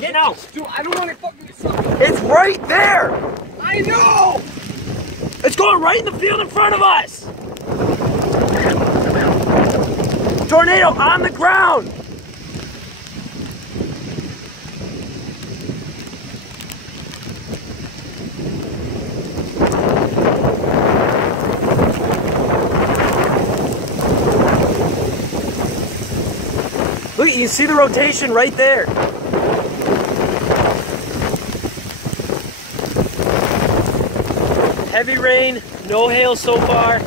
Get out. Dude, I don't want to fucking get something. It's right there. I know. It's going right in the field in front of us. Tornado on the ground. Look, you can see the rotation right there. Heavy rain, no hail so far.